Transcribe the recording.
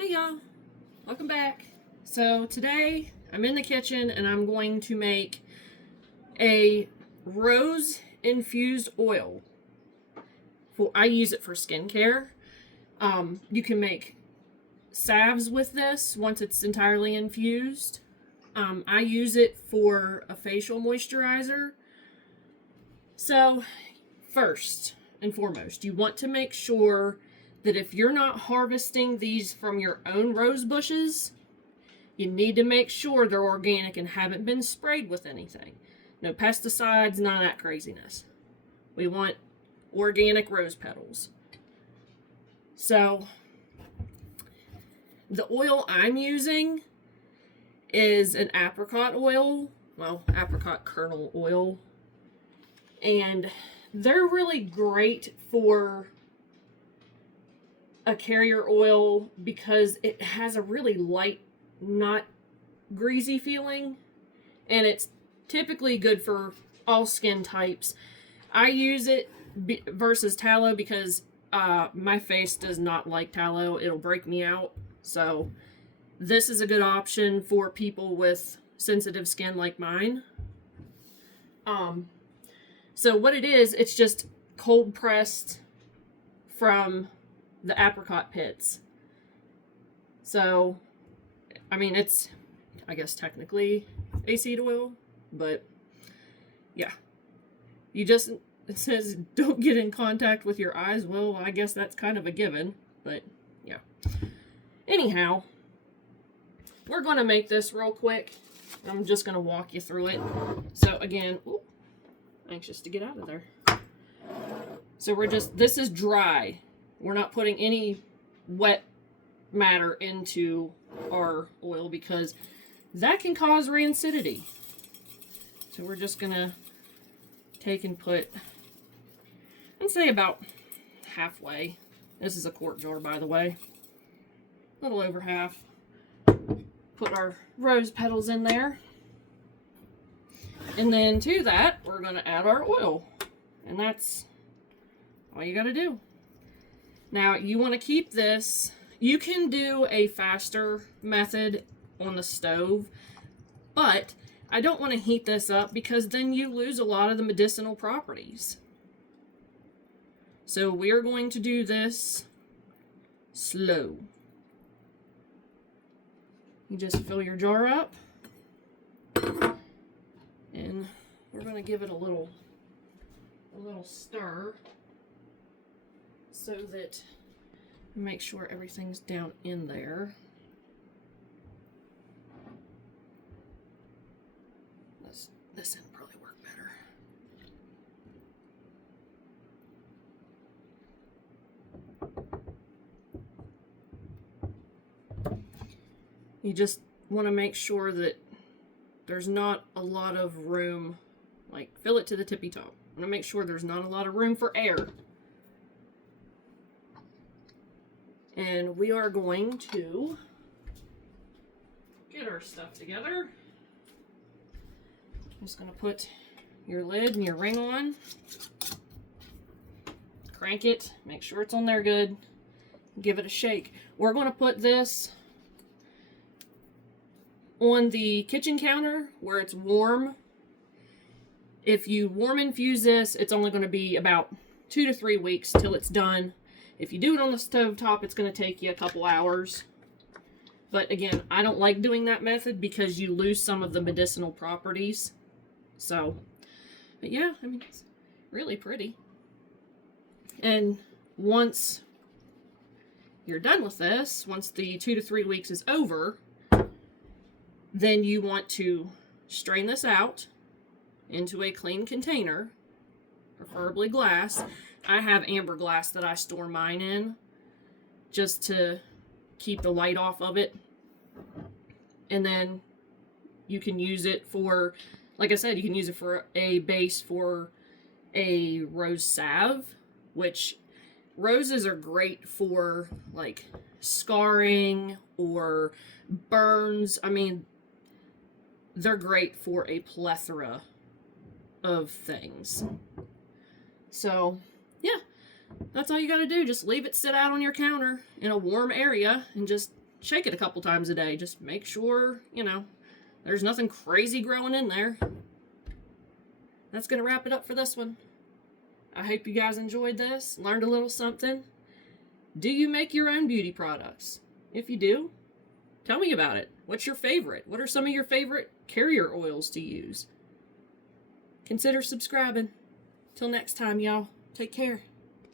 Hey y'all, welcome back. So today I'm in the kitchen and I'm going to make a rose infused oil. I use it for skincare. You can make salves with this once it's entirely infused. I use it for a facial moisturizer. So first and foremost, you want to make sure that if you're not harvesting these from your own rose bushes, you need to make sure they're organic and haven't been sprayed with anything. No pesticides, none of that craziness. We want organic rose petals. So, the oil I'm using is an apricot oil, apricot kernel oil. And they're really great for a carrier oil because it has a really light, not greasy feeling, and it's typically good for all skin types. I use it versus tallow because my face does not like tallow. It'll break me out. So this is a good option for people with sensitive skin like mine. So what it is, it's just cold pressed from the apricot pits. So, I mean, it's, I guess, technically a seed oil, but yeah. It says don't get in contact with your eyes. Well, I guess that's kind of a given, but yeah. Anyhow, we're going to make this real quick. I'm just going to walk you through it. So again, anxious to get out of there. So this is dry. We're not putting any wet matter into our oil because that can cause rancidity. So we're just gonna take and put, I'd say about halfway. This is a quart jar, by the way. A little over half. Put our rose petals in there. And then to that, we're gonna add our oil. And that's all you gotta do. Now, you want to keep this. You can do a faster method on the stove, but I don't want to heat this up because then you lose a lot of the medicinal properties. So we're going to do this slow. You just fill your jar up, and we're going to give it a little stir, so that make sure everything's down in there. This would probably work better. You just want to make sure that there's not a lot of room, like fill it to the tippy top. I want to make sure there's not a lot of room for air. And we are going to get our stuff together. I'm just going to put your lid and your ring on. Crank it. Make sure it's on there good. Give it a shake. We're going to put this on the kitchen counter where it's warm. If you warm infuse this, it's only going to be about 2 to 3 weeks till it's done. If you do it on the stove top, it's going to take you a couple hours. But again, I don't like doing that method because you lose some of the medicinal properties. So, but yeah, I mean, it's really pretty. And once you're done with this, once the 2 to 3 weeks is over, then you want to strain this out into a clean container, preferably glass. I have amber glass that I store mine in just to keep the light off of it. And then you can use it for, like I said, you can use it for a base for a rose salve, which roses are great for like scarring or burns. I mean, they're great for a plethora of things. So, yeah, that's all you gotta do. Just leave it sit out on your counter in a warm area and just shake it a couple times a day. Just make sure, you know, there's nothing crazy growing in there. That's going to wrap it up for this one. I hope you guys enjoyed this, learned a little something. Do you make your own beauty products? If you do, tell me about it. What's your favorite? What are some of your favorite carrier oils to use? Consider subscribing. Till next time, y'all. Take care.